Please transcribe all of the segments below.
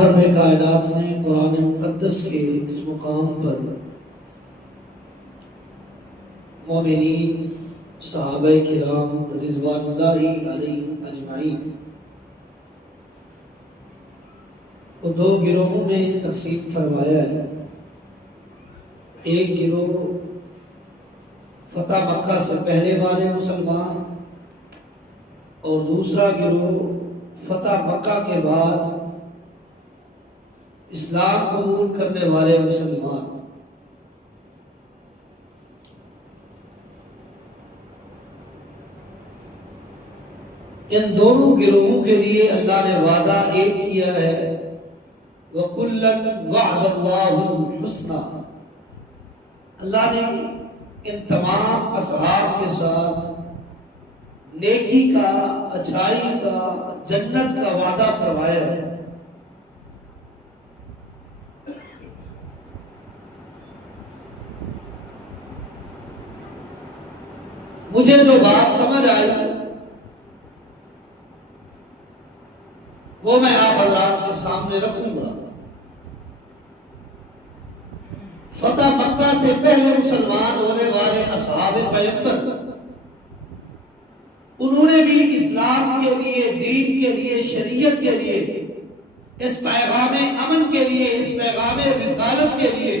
رب کائنات نے قرآن مقدس کے اس مقام پر مومنین صحابہ کرام رضوان اللہ علیہ اجمعین کو دو گروہوں میں تقسیم فرمایا ہے۔ ایک گروہ فتح مکہ سے پہلے والے مسلمان اور دوسرا گروہ فتح مکہ کے بعد اسلام قبول کرنے والے مسلمان۔ ان دونوں گروہوں کے لیے اللہ نے وعدہ ایک کیا ہے، وَكُلًّا وَعْدَ اللَّهُ الْحُسْنَى۔ اللہ نے ان تمام اصحاب کے ساتھ نیکی کا، اچھائی کا، جنت کا وعدہ فرمایا ہے۔ مجھے جو بات سمجھ آئی وہ میں آپ حضرات کے سامنے رکھوں گا۔ فتح مکہ سے پہلے مسلمان ہونے والے اصحاب پیغمبر، انہوں نے بھی اسلام کے لیے، دین کے لیے، شریعت کے لیے، اس پیغام امن کے لیے، اس پیغام رسالت کے لیے،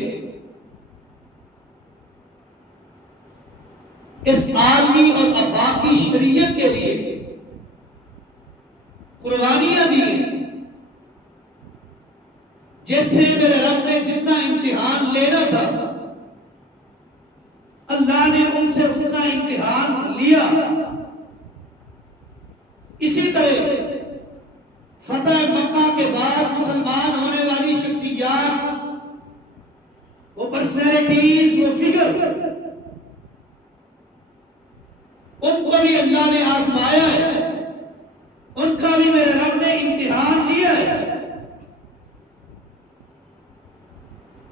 اس عالمی اور آفاقی شریعت کے لیے قربانیاں دی، جس سے میرے رب نے جتنا امتحان لینا تھا اللہ نے ان سے اتنا امتحان لیا۔ اسی طرح فتح مکہ کے بعد مسلمان ہونے والی شخصیات، وہ پرسنالٹیز، وہ فگر، ان کو بھی اللہ نے آزمایا ہے، ان کا بھی میرے رب نے امتحان لیا ہے۔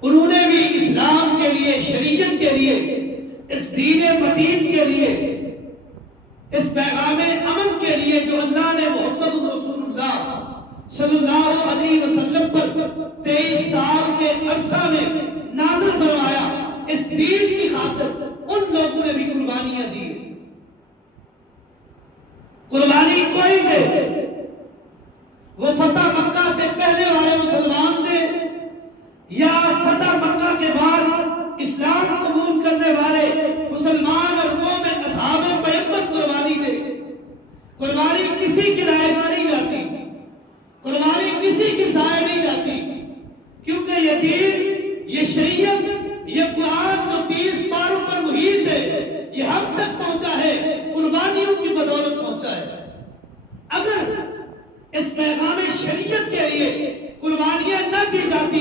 انہوں نے بھی اسلام کے لیے، شریعت کے لیے، اس دین متین کے لیے، اس پیغام امن کے لیے جو اللہ نے محمد رسول اللہ صلی اللہ علیہ وسلم پر 23 سال کے عرصہ میں نازل فرمایا، اس دین کی خاطر ان لوگوں نے بھی قربانیاں دی۔ قربانی کوئی دے، وہ فتح مکہ سے پہلے والے مسلمان تھے یا فتح مکہ کے بعد اسلام قبول کرنے والے مسلمان اور مومن اصحاب پیغمبر قربانی دے۔ قربانی کسی کی رائے گاہ نہیں جاتی، قربانی کسی کی ضائع نہیں جاتی، کیونکہ یہ دین، یہ شریعت، یہ قرآن جو 30 پاروں پر محیط ہے، یہ ہم تک پہنچا ہے، قربانیوں کی بدولت پہنچا ہے۔ اگر اس پیغام شریعت کے لیے قربانیاں نہ دی جاتی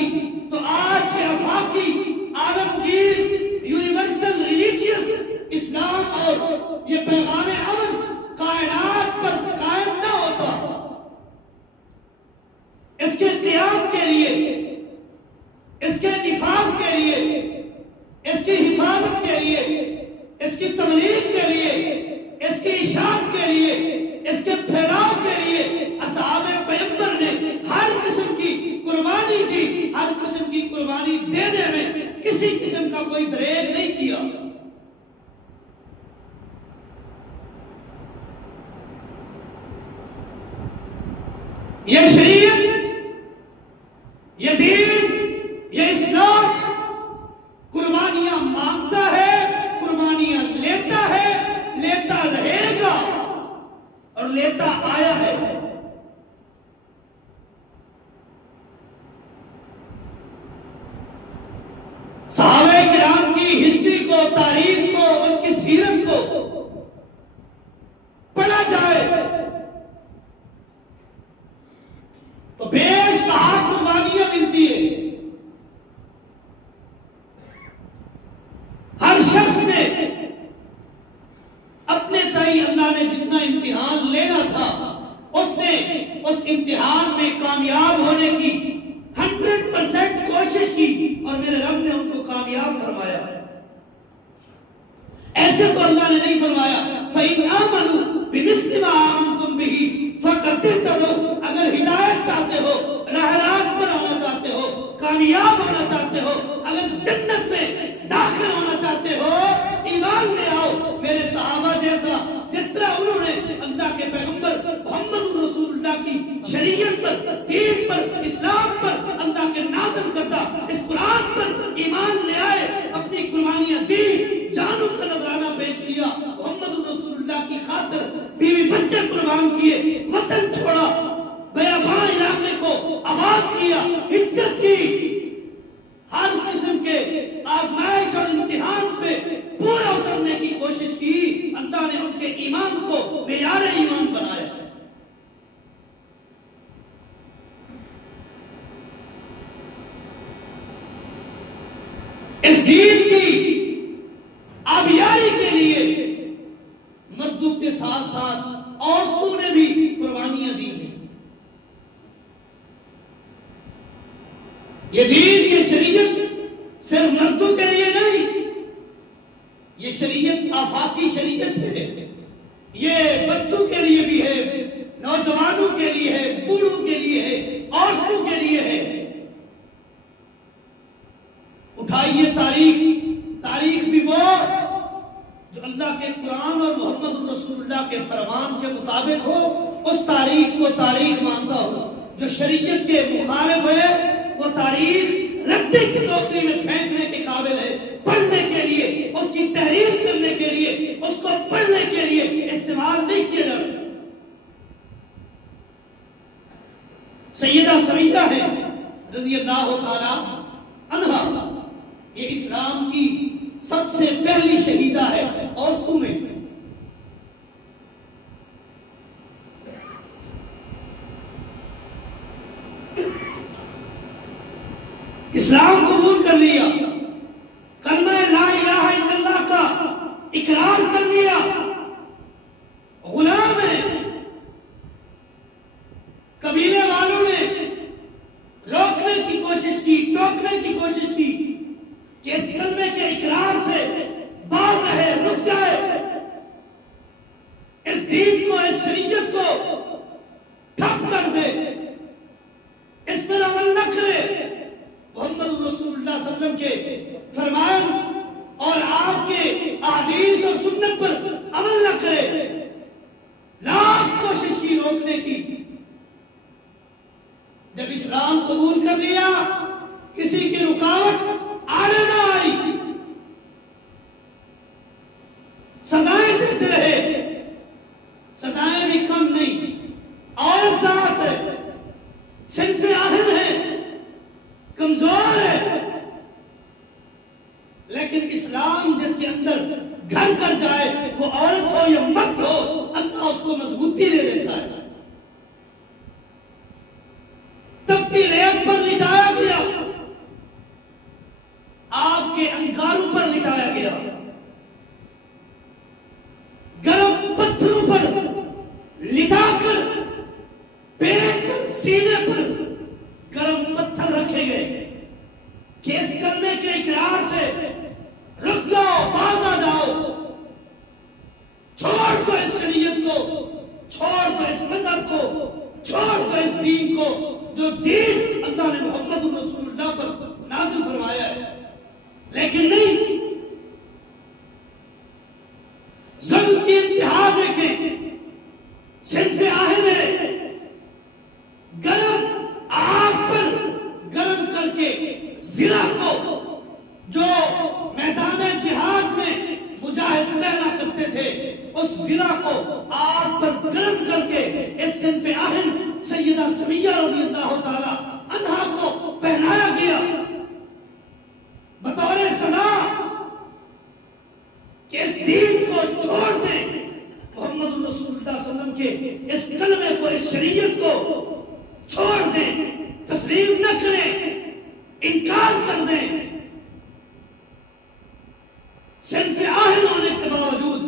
تو آج یہ آفاقی، عالمگیر، یونیورسل ریلیجیس اسلام اور یہ پیغام امن کائنات پر قائم نہ ہوتا۔ اس کے قیام کے لیے، اس کے نفاذ کے لیے، اس کی حفاظت کے لیے، اس کی تبلیغ کے لیے، اس کی اشاعت کے لیے، اس کے پھیلاؤ کے لیے اصحاب پیغمبر نے ہر قسم کی قربانی دی۔ ہر قسم کی قربانی دینے میں کسی قسم کا کوئی دریغ نہیں کیا۔ یہ شریعت، یہ دین، یہ اسلام قربانیاں مانگتا ہے، قربانیاں لیتا ہے، لیتا رہے گا اور لیتا آیا ہے۔ صحابہ کرام کی ہسٹری کو، تاریخ کو، ان کی سیرت کو پڑھا جائے تو بیش بہا قربانیاں ملتی ہے۔ ہر شخص نے اپنے تئیں اللہ نے جتنا امتحان لینا تھا، اس نے اس امتحان میں کامیاب ہونے کی 100% کوشش کی اور میرے رب نے ان کو کامیاب فرمایا۔ ایسے تو اللہ نے نہیں فرمایا فَإِنْ آمَنُوا بِمِثْلِ مَا آمَنْتُمْ بِهِ فَقَدْ اهْتَدَوْا۔ اگر ہدایت چاہتے ہو، راہ راست پر کامیاب ہونا چاہتے ہو، اگر جنت میں داخل ہونا چاہتے ہو، ایمان لے آؤ میرے صحابہ جیسا، جس طرح انہوں نے اللہ کے پیغمبر محمد رسول اللہ کی شریعت پر، دین پر، اسلام پر، اللہ کے نازل کردہ اس قرآن پر ایمان لے آئے، اپنی قربانیاں دی، جانوں کا نذرانہ پیش کیا، محمد رسول اللہ کی خاطر بیوی بچے قربان کیے، وطن چھوڑا، بیاباں علاقے کو آباد کیا، ہجرت کی، ہر قسم کے آزمائش اور امتحان پہ پورا اترنے کی کوشش کی، اللہ نے ان کے ایمان کو معیار ایمان بنایا۔ اس دین کی آبیاری کے لیے مردوں کے ساتھ ساتھ عورتوں نے بھی قربانیاں دی ہیں۔ یہ دین، یہ شریعت صرف مردوں کے لیے نہیں، یہ شریعت آفاقی شریعت ہے، یہ بچوں کے لیے بھی ہے، نوجوانوں کے لیے ہے، بوڑھوں کے لیے ہے، عورتوں کے لیے ہے۔ اٹھائیے تاریخ بھی وہ جو اللہ کے قرآن اور محمد رسول اللہ کے فرمان کے مطابق ہو، اس تاریخ کو تاریخ مانتا ہو۔ جو شریعت کے مخالف ہے وہ تاریخ رکھتے کی ٹوکری میں پھینکنے کے قابل ہے، پڑھنے کے لیے، اس کی تحریر کرنے کے لیے، اس کو پڑھنے کے لیے استعمال نہیں کیا جا سکتا۔ سیدہ سمیہ ہے رضی اللہ تعالی عنہا، یہ اسلام کی سب سے پہلی شہیدہ ہے عورتوں میں۔ اسلام قبول کر لیا، کلمہ لا الہ الا اللہ کا اقرار کر لیا، غلام ہے۔ قبیلے والوں نے روکنے کی کوشش کی، ٹوکنے کی کوشش کی کہ اس کلمے کے اقرار سے باز رہے، رک جائے، اس دین کو، اس شریعت کو ٹھپ کر دے، اس پر عمل نہ کرے۔ محمد رسول اللہ صلی اللہ علیہ وسلم کے فرمان اور آپ کے احادیث اور سنت پر عمل نہ کرے، لاکھ کوشش کی روکنے کی۔ جب اسلام قبول کر لیا، کسی کی رکاوٹ آڑے نہ آئی، سزائیں دیتے رہے، سزائیں بھی کم نہیں، اور ذات ہے، صنف آہن ہے، کمزور ہے، لیکن اسلام جس کے اندر گھر کر جائے، وہ عورت ہو یا مرد ہو، اللہ اس کو مضبوطی دے دیتا ہے۔ تپتی ریت پر لٹایا گیا، آگ کے انگاروں پر لٹایا گیا، گرم پتھروں پر لٹا کر، پیٹ پر، سینے پر گرم پتھر رکھے گئے کہ اس کلمے کے اقرار سے رک جاؤ، باز آ جاؤ، چھوڑ دو اس شریعت کو، چھوڑ دو اس مذہب کو، چھوڑ دو اس دین کو، جو دین اللہ نے محمد رسول اللہ پر نازل فرمایا ہے۔ لیکن نہیں، ظلم کی انتہا دیکھیں، صنف آہن ہے، گرم آگ پر گرم کر کے زرہ کو، جو میدان جہاد میں مجاہد پہنا کرتے تھے، اس زرہ کو آگ پر گرم کر کے اس صنف آہن سیدہ سمیہ رضی اللہ تعالی عنہا کو پہنایا گیا بطور سزا کہ اس دین کو چھوڑ دیں، محمد رسول اللہ صلی اللہ علیہ وسلم کے اس کلمے کو، اس شریعت کو چھوڑ دیں، تسلیم نہ کریں، انکار کر دیں۔ صنف آہن ہونے کے باوجود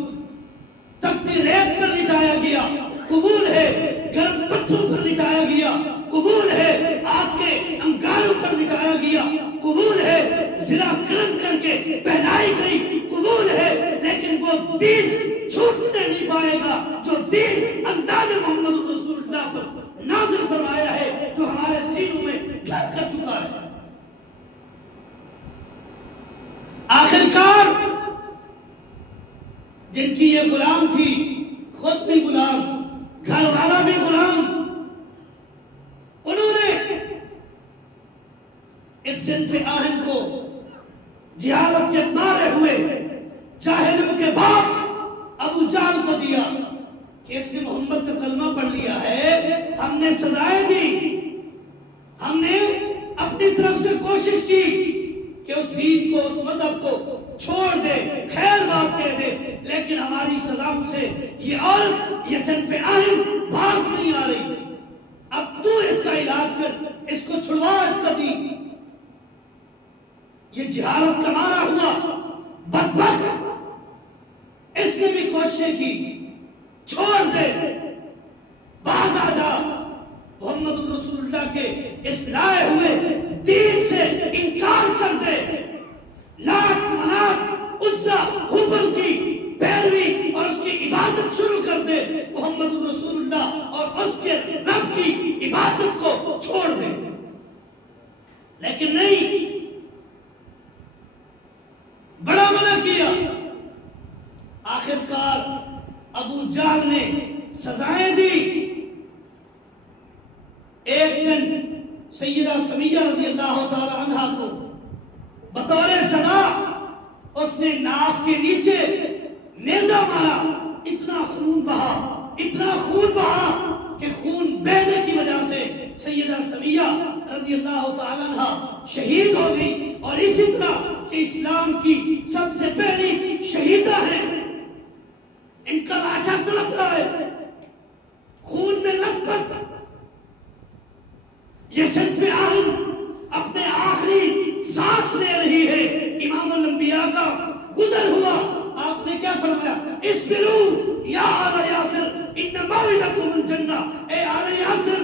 تپتی ریت پر لٹایا گیا، قبول ہے، گرم پتھروں پر لٹایا گیا، قبول ہے، آگ کے انگاروں پر لٹایا گیا، قبول ہے، زرہ گرم کر کے پہنائی گئی، قبول ہے، لیکن وہ دین چھوٹنے نہیں پائے گا جو دین اللہ نے محمد رسول اللہ پر نازل فرمایا ہے، جو ہمارے سینوں میں گھر کر چکا ہے۔ جن کی یہ غلام تھی، خود بھی غلام، گھر والا بھی غلام، انہوں نے اس صنف آہن کو جہالت کے مارے ہوئے جاہلوں کے باپ ابو جہل کو دیا کہ اس نے محمد کا کلمہ پڑھ لیا ہے، ہم نے سزائیں دی، ہم نے اپنی طرف سے کوشش کی کہ اس دین کو، اس مذہب کو چھوڑ دے، خیر بات کہہ دے، لیکن ہماری سزاؤں سے یہ عورت، یہ صنف آہن باز نہیں آ رہی، اب تو اس کا علاج کر، اس کو چھڑوا اس کا دین۔ یہ جہالت کا مارا ہوا بدبخت، اس نے بھی کوشش کی، چھوڑ دے، باز آ جا، محمد رسول اللہ کے اس لائے ہوئے دین سے انکار کر دے، لات منات عزا حبل کی پیروی اور اس کی عبادت شروع کر دے، محمد رسول اللہ اور اس کے رب کی عبادت کو چھوڑ دے، لیکن نہیں، بڑا منع کیا۔ آخرکار ابو جہل نے سزائیں دی۔ ایک دن سیدہ سمیہ رضی اللہ تعالی عنہ کو بطور سزا اس نے ناف کے نیچے نیزہ مارا، اتنا خون بہا، اتنا خون بہا کہ خون بہنے کی وجہ سے سیدہ سمیہ رضی اللہ تعالی عنہ شہید ہو گئی، اور اسی طرح کہ اسلام کی سب سے پہلی شہیدہ ہیں، ان کا لاشا تڑپ رہا ہے، خون میں لت پت، یہ صنف آہن اپنے آخری سانس لے رہی ہے، امام الانبیاء کا گزر ہوا، آپ نے کیا فرمایا؟ اصبروا یا آل یاسر ان موعدکم الجنہ، اے آل یاسر،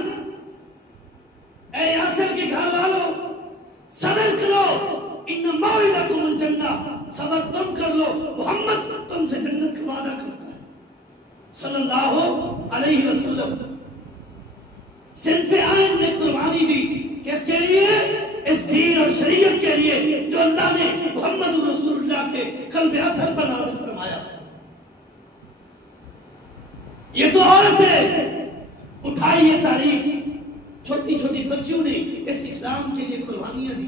اے یاسر کے گھر والوں، صبر کرو، ان موعدکم الجنہ، صبر تم کر لو، محمد تم سے جنت کا وعدہ کرتا ہے صلی اللہ علیہ وسلم۔ صنف آہن نے قربانی دی، کس کے لیے؟ اس دین اور شریعت کے لیے جو اللہ نے محمد رسول اللہ کے قلب اطہر پر نازل فرمایا۔ یہ تو عورت ہے، اٹھائی یہ تاریخ، چھوٹی چھوٹی بچیوں نے اس اسلام کے لیے قربانیاں دی،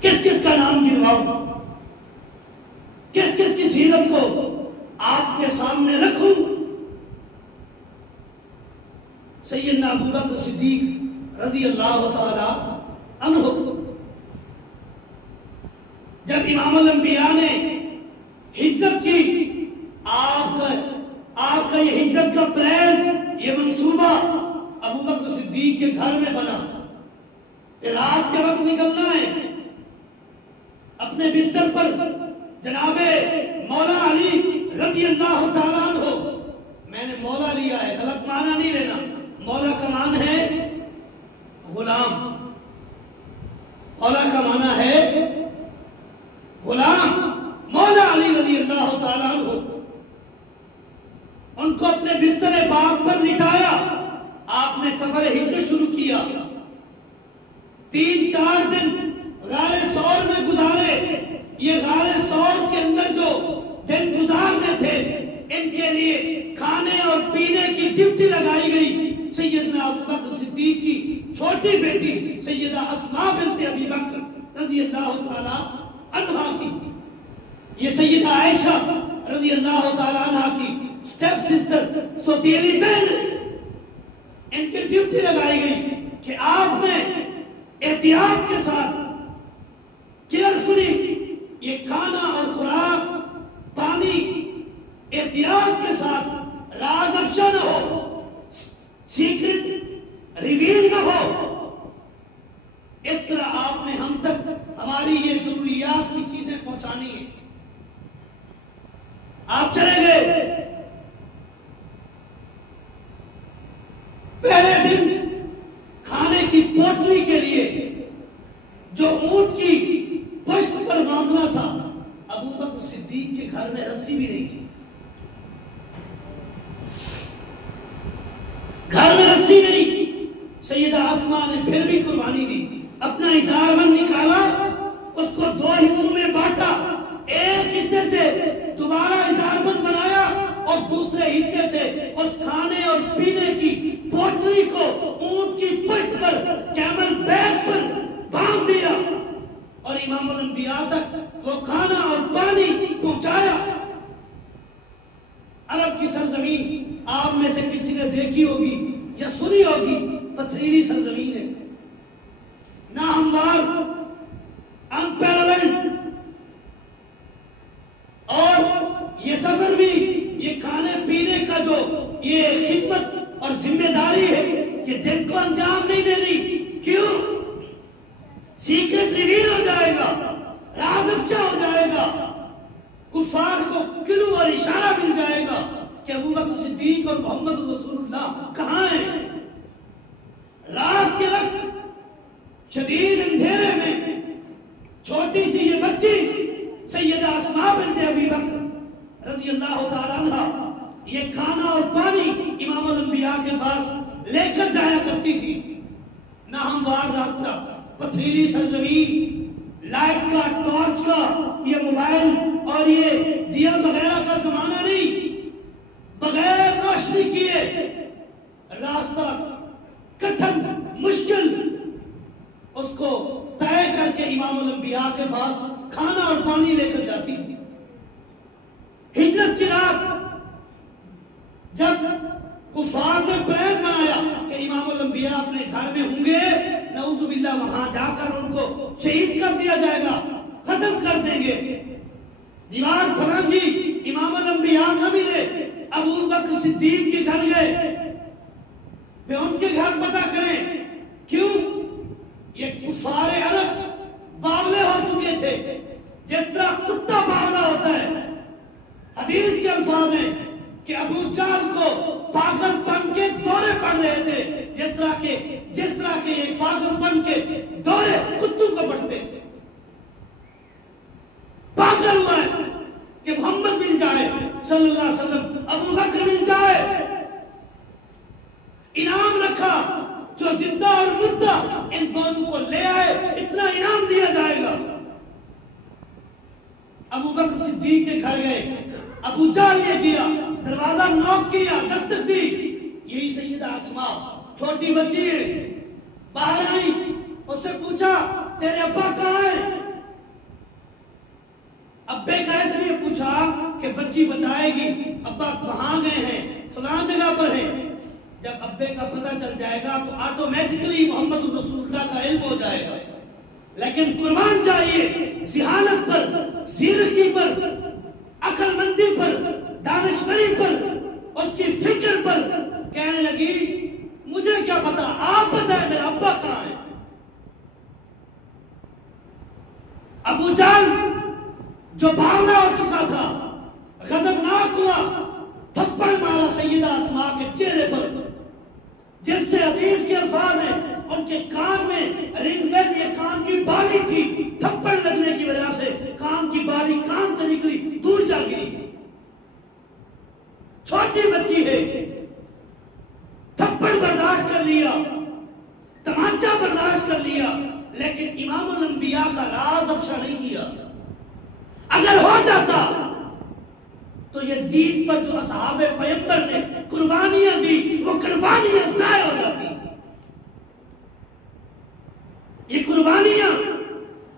کس کس کا نام گنواؤں، کس کس کی سیرت کو آپ کے سامنے رکھوں؟ سیدنا ابو بکر صدیق رضی اللہ تعالی عنہ، جب امام الانبیاء نے ہجرت کی، آپ کا یہ ہجرت کا پلان، یہ منصوبہ ابو بکر صدیق کے گھر میں بنا، رات کے وقت نکلنا ہے، اپنے بستر پر جناب مولا علی رضی اللہ تعالیٰ عنہ، میں نے مولا لیا ہے، غلط معنی نہیں لینا، مولا کا معنی ہے غلام، مولا کا معنی ہے غلام، مولا علی رضی اللہ تعالیٰ عنہ، ان کو اپنے بستر پاک پر لٹایا، آپ نے سفر ہجرت شروع کیا، 3-4 دن غار ثور میں گزارے۔ یہ غار ثور کے اندر جو دن گزارنے تھے، ان کے لیے کھانے اور پینے کی ڈیوٹی لگائی گئی سیدنا ابو بکر صدیق کی چھوٹی بیٹی سیدہ اسماء بنت ابی بکر رضی اللہ تعالی عنہا کی، یہ سیدہ عائشہ رضی اللہ تعالی عنہا کی سٹیپ سسٹر، سوتیلی بہن، ان کی ڈیوٹی لگائی گئی کہ آپ نے احتیاط کے ساتھ، کیئرفلی، یہ کھانا اور خوراک، پانی احتیاط کے ساتھ، راز افشا نہ ہو، سیکرٹ ریویل نہ ہو، اس طرح آپ نے ہم تک ہماری یہ ضروریات کی چیزیں پہنچانی ہیں۔ آپ چلے گئے، پہلے دن کھانے کی پوٹلی کے لیے جو اونٹ کی پشت پر باندھنا تھا، ابو بکر صدیق کے گھر میں رسی بھی نہیں تھی، گھر میں رسی نہیں، سیدہ اسماء نے پھر بھی قربانی دی، اپنا اظہار بند نکالا، اس کو 2 حصوں میں بانٹا، ایک حصے سے دوبارہ اجازت بنایا اور دوسرے حصے سے اس کھانے اور پینے کی پوٹلی کو اونٹ کی پشت پر کیمل بیک پر باندھ دیا اور امام الانبیاء تک وہ کھانا اور پانی پہنچایا۔ عرب کی سرزمین آپ میں سے کسی نے دیکھی ہوگی یا سنی ہوگی، پتھریلی سرزمین ہے، ناہموار، انپیرلنٹ، اور یہ سفر بھی، یہ کھانے پینے کا جو یہ خدمت اور ذمہ داری ہے، یہ دن کو انجام نہیں دینی۔ کیوں؟ سیکرٹ ریویل ہو جائے گا، راز افشا ہو جائے گا، کفار کو کلو اور اشارہ مل جائے گا کہ ابو بکر صدیق اور محمد رسول اللہ کہاں ہیں۔ رات کے وقت شدید اندھیرے میں چھوٹی سی یہ بچی سیدہ اسماء بنت ابی بکر رضی اللہ تعالیٰ عنہ یہ کھانا اور پانی امام الانبیاء کے پاس لے کر جایا کرتی تھی۔ ناہموار راستہ، پتھریلی سرزمین، لائٹ کا، ٹارچ کا، یہ موبائل اور یہ دیا وغیرہ کا زمانہ نہیں، بغیر روشنی کیے راستہ کٹھن مشکل، اس کو طے کر کے امام الانبیاء کے پاس کھانا اور پانی لے کر جاتی تھی۔ ہجرت کی رات جب کفار نے پلان بنایا کہ امام الانبیاء اپنے گھر میں ہوں گے، نعوذ باللہ وہاں جا کر ان کو شہید کر دیا جائے گا، ختم کر دیں گے، دیوار پھلانگی، امام الانبیاء نہ ملے، ابو بکر صدیق کے گھر گئے، وہ ان کے گھر پتہ کریں۔ کیوں؟ یہ کفار عرب باولے ہو چکے تھے، جس طرح کتا باولا ہوتا ہے۔ حدیث کے الفاظ ہیں کہ ابو جہل کو پاگل پن کے دورے پڑ رہے تھے، جس طرح کے ایک پاگل پن کے دورے کتوں کو پڑتے ہیں۔ پاگل ہوا ہے کہ محمد مل جائے صلی اللہ علیہ وسلم، ابو بکر مل جائے، انعام رکھا جو زندہ اور مردہ ان دونوں کو لے آئے اتنا انعام دیا جائے گا۔ ابو بکر صدیق کے گھر گئے، ابو جہل یہ کیا، دروازہ نوک کیا، دستک دی، یہی سیدہ اسماء چھوٹی بچی ہے، باہر آئی، اس سے پوچھا تیرے ابا کہاں ہیں؟ ابے کا اس لیے پوچھا کہ بچی بتائے گی ابا کہاں گئے ہیں، فلاں جگہ پر ہیں۔ جب ابے کا پتہ چل جائے گا تو آٹومیٹکلی محمد رسول اللہ کا علم ہو جائے گا۔ لیکن قربان چاہیے ذہانت پر، زیرکی پر، عقل مندی پر، دانشوری پر، اس کی فکر پر، کہنے لگی مجھے کیا پتا، آپ بتائیں میرا ابا کہاں ہے۔ ابو جہل جو باولا ہو چکا تھا، غضبناک ہوا، تھپڑ مارا سیدہ اسماء کے چہرے پر، جس سے حدیث کے الفاظ ہیں ان کے کان میں رنگ بیل، یہ کان کی بالی تھی، تھپڑ لگنے کی وجہ سے کان کی بالی کان سے نکلی، دور جا گری۔ چھوٹی بچی ہے، تھپڑ برداشت کر لیا، تمانچہ برداشت کر لیا، لیکن امام الانبیاء کا راز افشا نہیں کیا۔ اگر ہو جاتا تو یہ دین پر جو اصحاب پیغمبر نے قربانیاں دی، وہ قربانیاں ضائع ہو جاتی۔ یہ قربانیاں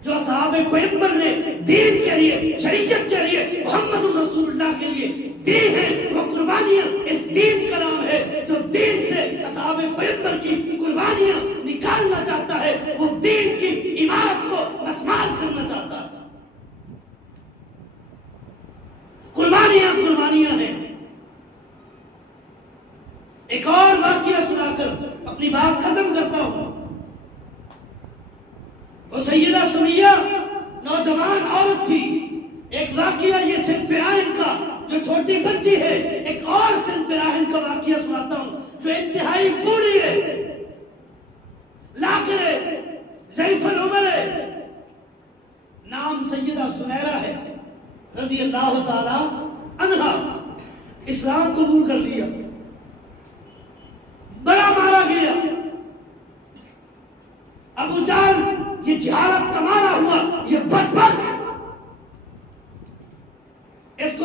جو اصحاب پیغمبر نے دین کے لیے، شریعت کے لیے، محمد رسول اللہ کے لیے دی ہیں، وہ قربانیاں اس دین کا نام ہے۔ جو دین سے اصحاب پیغمبر کی قربانیاں نکالنا چاہتا ہے، وہ دین کی عمارت کو مسمار کرنا چاہتا ہے۔ قربانیاں ہیں۔ ایک اور واقعہ سنا کر اپنی بات ختم کرتا ہوں۔ وہ سیدہ سمیہ نوجوان عورت تھی۔ ایک واقعہ یہ صنف آہن کا جو چھوٹی بچی ہے، ایک اور صنف آہن کا واقعہ سناتا ہوں جو انتہائی بوڑھی ہے، لاکر ہے، ضعیف العمر ہے، نام سیدہ سمیرہ ہے رضی اللہ تعالی عنہا۔ اسلام قبول کر لیا، بڑا مارا گیا، ابو جہل یہ جہالت کا مارا ہوا، یہ بدبخت، اس کو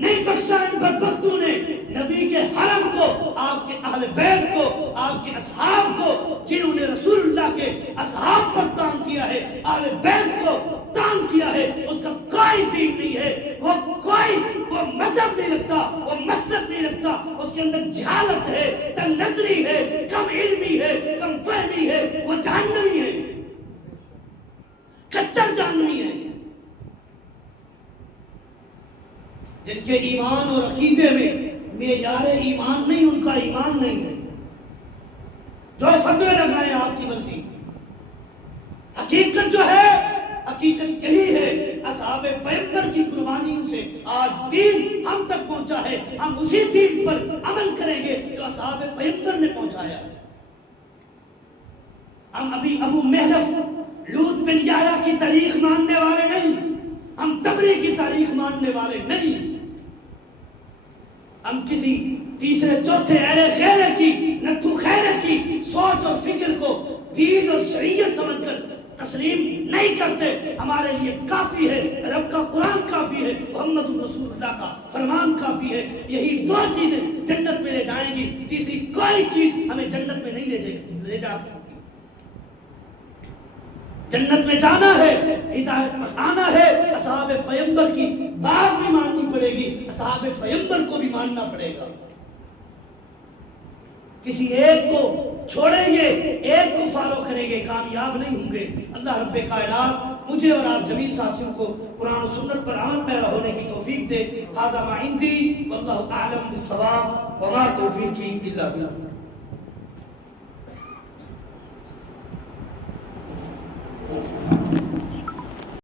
نہیں بخشا ان بدبختوں نے نبی کے حرم کو، آپ کے اہل بیت کو، آپ کے اصحاب کو، جنہوں نے رسول اللہ کے اصحاب پر تان کیا ہے، اہل بیت کو تان کیا ہے، اس کا کوئی دین نہیں ہے، وہ مذہب نہیں رکھتا، وہ مسلک نہیں رکھتا، اس کے اندر جہالت ہے، تنگ نظری ہے، کم علمی ہے، کم فہمی ہے، وہ جہنمی ہے، کٹر جہنمی ہے، جن کے ایمان اور عقیدے میں معیار ایمان نہیں، ان کا ایمان نہیں ہے، جو فتوے لگائے آپ کی مرضی۔ حقیقت جو ہے، حقیقت یہی ہے، اصحاب پیغمبر کی قربانیوں سے آج دین ہم تک پہنچا ہے، ہم اسی دین پر عمل کریں گے جو اصحاب پیغمبر نے پہنچایا ہے۔ ہم ابھی ابو محلف لوط بن یحییٰ کی تاریخ ماننے والے نہیں، ہم تبری کی تاریخ ماننے والے نہیں، ہم کسی تیسرے چوتھے اہل خیرے کی، نتھو خیرے کی سوچ اور فکر کو دین اور شریعت سمجھ کر تسلیم نہیں کرتے۔ ہمارے لیے کافی ہے رب کا قرآن، کافی ہے محمد رسول اللہ کا فرمان کافی ہے، یہی دو چیزیں جنت میں لے جائیں گی، تیسری کوئی چیز ہمیں جنت میں نہیں لے جا سکتی۔ جنت میں جانا ہے، ہدایت پانا ہے، اصحاب پیغمبر کی بات بھی ماننی پڑے گی، اصحاب پیغمبر کو بھی ماننا پڑے گا۔ کسی ایک کو چھوڑیں گے، ایک کو فالو کریں گے، کامیاب نہیں ہوں گے۔ اللہ رب کائنات مجھے اور آپ جمیع ساتھیوں کو قرآن و سنت پر عمل پیرا ہونے کی توفیق دے۔ ھذا ما عندی واللہ اعلم بالصواب وما توفیقی الا باللہ۔